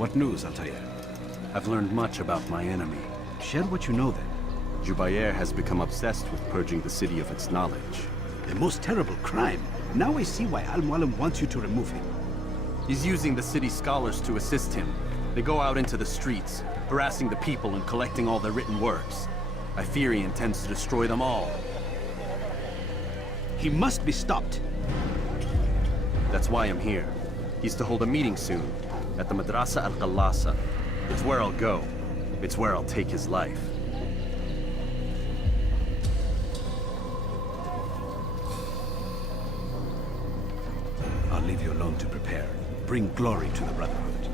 What news, Altair? I've learned much about my enemy. Share what you know then. Jubair has become obsessed with purging the city of its knowledge. The most terrible crime. Now I see why Al-Mualim wants you to remove him. He's using the city scholars to assist him. They go out into the streets, harassing the people and collecting all their written works. I fear he intends to destroy them all. He must be stopped. That's why I'm here. He's to hold a meeting soon, at the Madrasa al-Qallasa. It's where I'll go. It's where I'll take his life. I'll leave you alone to prepare. Bring glory to the Brotherhood.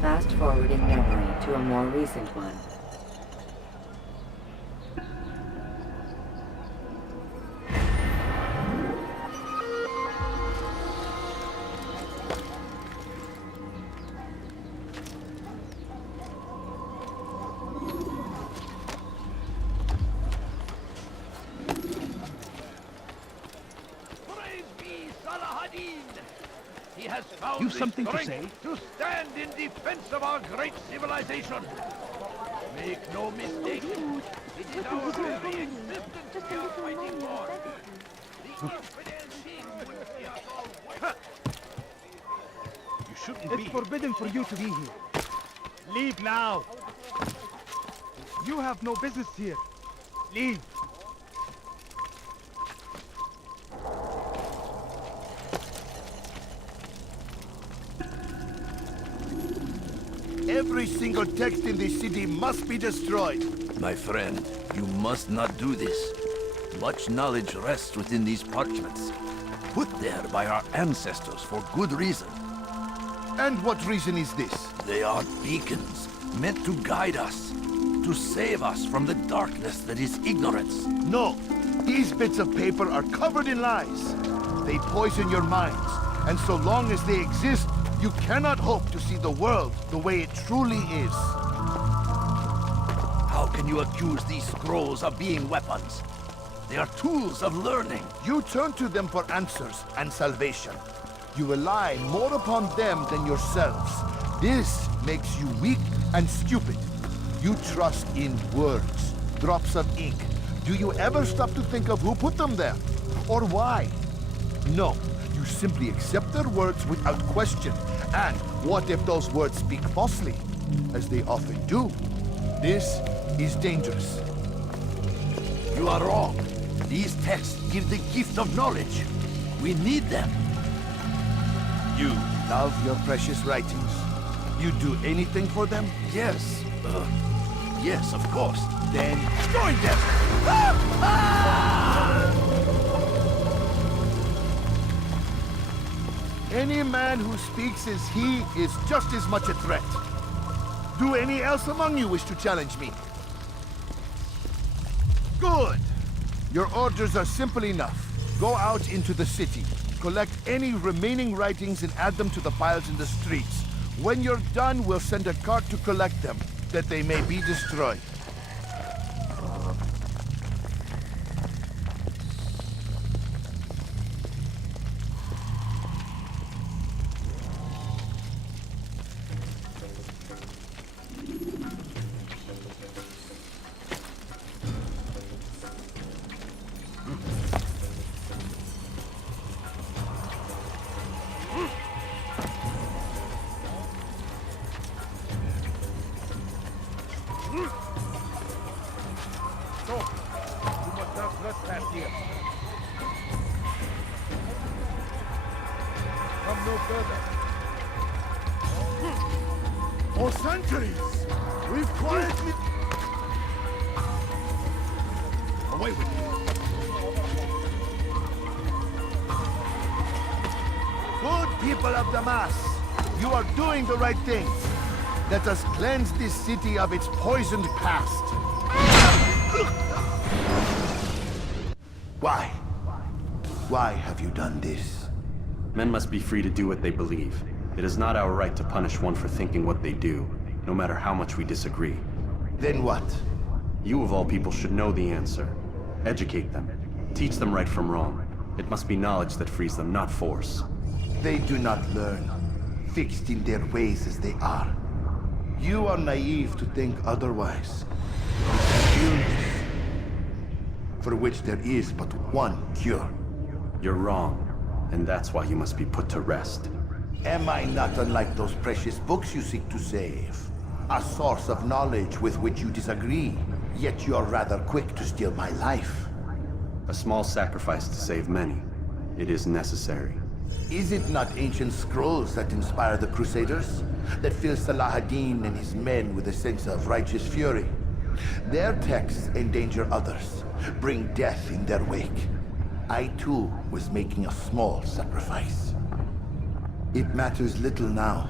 Fast-forwarding memory to a more recent one. You've something to say? To stand in defense of our great civilization. Make no mistake, it is our very existence we are fighting for. The infidel king will see us all wiped. You shouldn't be. It's forbidden for you to be here. Leave now. You have no business here. Leave. Every single text in this city must be destroyed. My friend, you must not do this. Much knowledge rests within these parchments, put there by our ancestors for good reason. And what reason is this? They are beacons, meant to guide us, to save us from the darkness that is ignorance. No, these bits of paper are covered in lies. They poison your minds, and so long as they exist, you cannot hope to see the world the way it truly is. How can you accuse these scrolls of being weapons? They are tools of learning. You turn to them for answers and salvation. You rely more upon them than yourselves. This makes you weak and stupid. You trust in words, drops of ink. Do you ever stop to think of who put them there? Or why? No, you simply accept their words without question. And what if those words speak falsely, as they often do? This is dangerous. You are wrong. These texts give the gift of knowledge. We need them. You love your precious writings. You do anything for them? Yes. Yes, of course. Then join them! Any man who speaks as he is just as much a threat. Do any else among you wish to challenge me? Good! Your orders are simple enough. Go out into the city, collect any remaining writings and add them to the piles in the streets. When you're done, we'll send a cart to collect them, that they may be destroyed. Come no further. For centuries, we've quietly... Away with you. Good people of Damascus, you are doing the right thing. Let us cleanse this city of its poisoned past. Why? Why have you done this? Men must be free to do what they believe. It is not our right to punish one for thinking what they do, no matter how much we disagree. Then what? You of all people should know the answer. Educate them. Teach them right from wrong. It must be knowledge that frees them, not force. They do not learn, fixed in their ways as they are. You are naive to think otherwise. Illness, for which there is but one cure. You're wrong, and that's why you must be put to rest. Am I not unlike those precious books you seek to save? A source of knowledge with which you disagree, yet you are rather quick to steal my life. A small sacrifice to save many. It is necessary. Is it not ancient scrolls that inspire the Crusaders? That fill Salah ad-Din and his men with a sense of righteous fury? Their texts endanger others, bring death in their wake. I too was making a small sacrifice. It matters little now.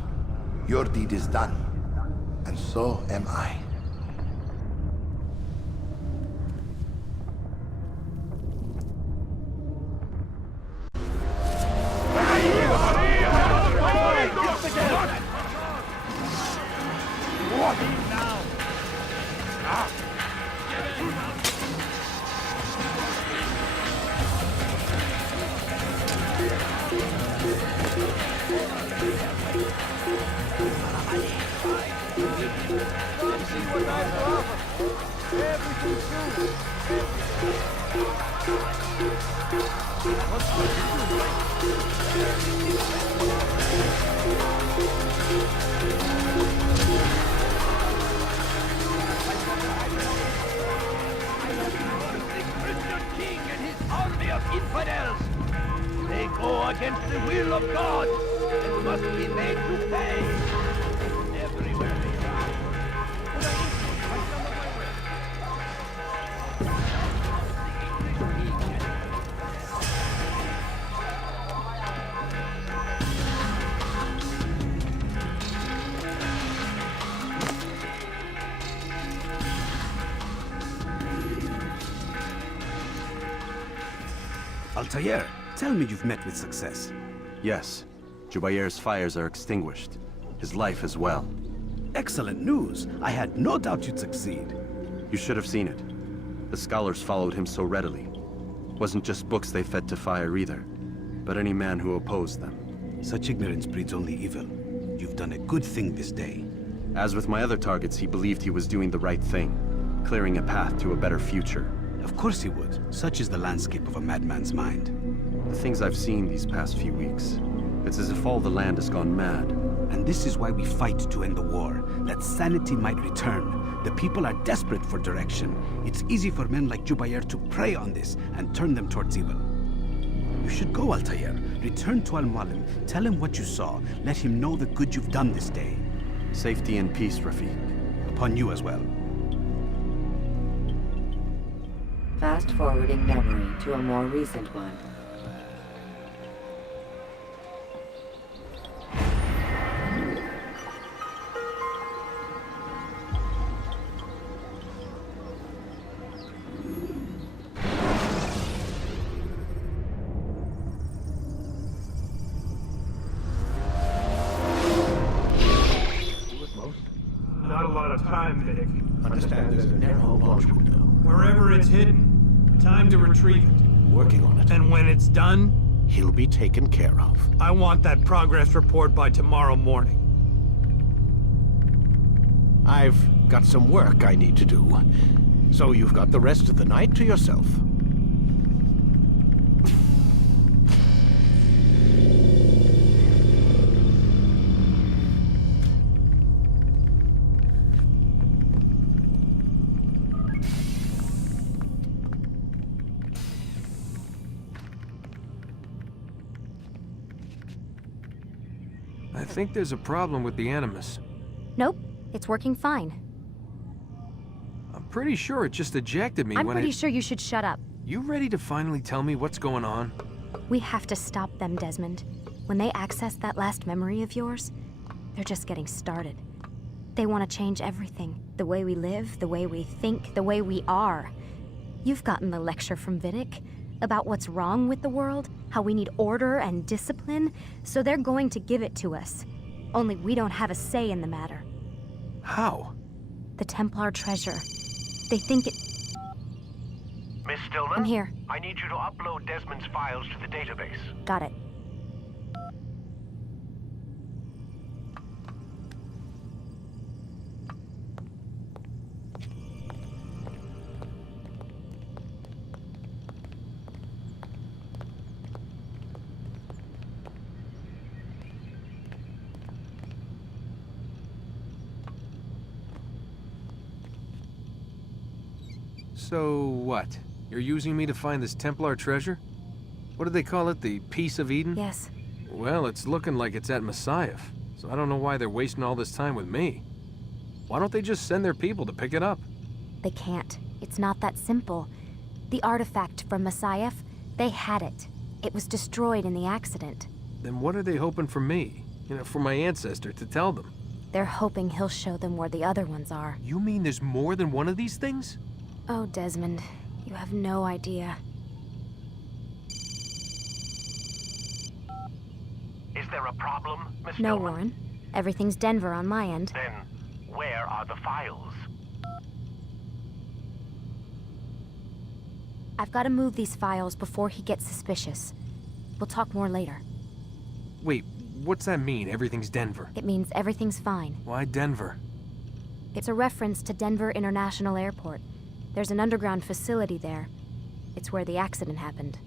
Your deed is done, and so am I. They go against the will of God and must be made to pay. Everywhere they go. Altair, tell me you've met with success. Yes, Jubair's fires are extinguished. His life as well. Excellent news. I had no doubt you'd succeed. You should have seen it. The scholars followed him so readily. Wasn't just books they fed to fire either, but any man who opposed them. Such ignorance breeds only evil. You've done a good thing this day. As with my other targets, he believed he was doing the right thing, clearing a path to a better future. Of course he would. Such is the landscape of a madman's mind. The things I've seen these past few weeks, it's as if all the land has gone mad. And this is why we fight to end the war, that sanity might return. The people are desperate for direction. It's easy for men like Jubair to prey on this and turn them towards evil. You should go, Altair. Return to Al-Mualim. Tell him what you saw. Let him know the good you've done this day. Safety and peace, Rafiq. Upon you as well. Fast-forwarding memory to a more recent one. Not a lot of time, Vidic. Understand there's a narrow launch window. Wherever it's hidden, time to retrieve it. Working on it. And when it's done, He'll be taken care of. I want that progress report by tomorrow morning. I've got some work I need to do. So you've got the rest of the night to yourself. I think there's a problem with the Animus. Nope, it's working fine. I'm pretty sure it just ejected me I'm when pretty sure you should shut up. You ready to finally tell me what's going on? We have to stop them, Desmond. When they access that last memory of yours, they're just getting started. They want to change everything. The way we live, the way we think, the way we are. You've gotten the lecture from Vidic about what's wrong with the world, how we need order and discipline, so they're going to give it to us. Only we don't have a say in the matter. How? The Templar treasure. They think it... Miss Stillman? I'm here. I need you to upload Desmond's files to the database. Got it. So what? You're using me to find this Templar treasure? What do they call it? The Piece of Eden? Yes. Well, it's looking like it's at Messiah, so I don't know why they're wasting all this time with me. Why don't they just send their people to pick it up? They can't. It's not that simple. The artifact from Messiah, they had it. It was destroyed in the accident. Then what are they hoping for me? You know, for my ancestor to tell them? They're hoping he'll show them where the other ones are. You mean there's more than one of these things? Oh, Desmond, you have no idea. Is there a problem, Miss No, Stillman? Warren. Everything's Denver on my end. Then, where are the files? I've got to move these files before he gets suspicious. We'll talk more later. Wait, what's that mean, everything's Denver? It means everything's fine. Why Denver? It's a reference to Denver International Airport. There's an underground facility there. It's where the accident happened.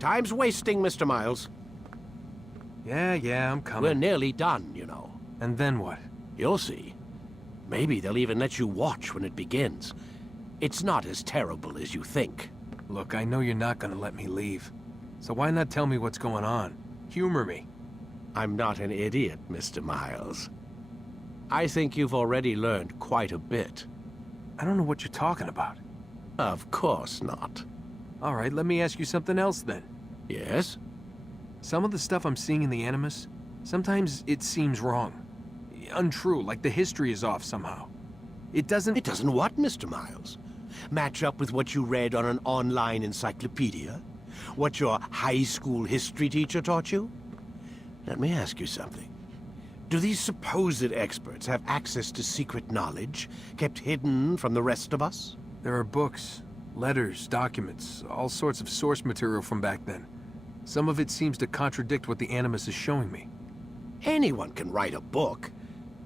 Time's wasting, Mr. Miles. Yeah, I'm coming. We're nearly done, you know. And then what? You'll see. Maybe they'll even let you watch when it begins. It's not as terrible as you think. Look, I know you're not gonna let me leave. So why not tell me what's going on? Humor me. I'm not an idiot, Mr. Miles. I think you've already learned quite a bit. I don't know what you're talking about. Of course not. All right, let me ask you something else then. Yes? Some of the stuff I'm seeing in the Animus, sometimes it seems wrong. Untrue, like the history is off somehow. It doesn't... It doesn't what, Mr. Miles? Match up with what you read on an online encyclopedia? What your high school history teacher taught you? Let me ask you something. Do these supposed experts have access to secret knowledge kept hidden from the rest of us? There are books, letters, documents, all sorts of source material from back then. Some of it seems to contradict what the Animus is showing me. Anyone can write a book,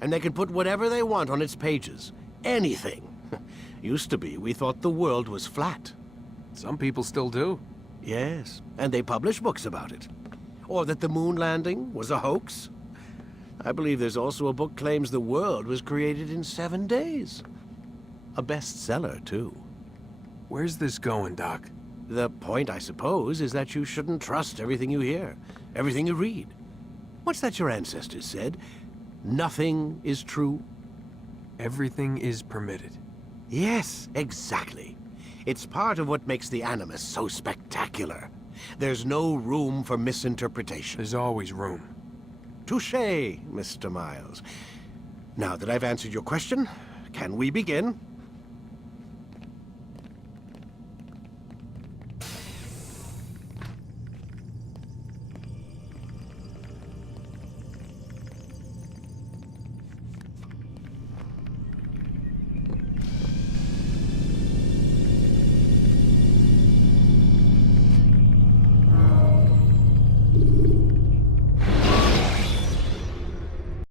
and they can put whatever they want on its pages. Anything. Used to be, we thought the world was flat. Some people still do. Yes, and they publish books about it. Or that the moon landing was a hoax. I believe there's also a book claims the world was created in 7 days. A bestseller, too. Where's this going, Doc? The point, I suppose, is that you shouldn't trust everything you hear, everything you read. What's that your ancestors said? Nothing is true? Everything is permitted. Yes, exactly. It's part of what makes the Animus so spectacular. There's no room for misinterpretation. There's always room. Touché, Mr. Miles. Now that I've answered your question, can we begin?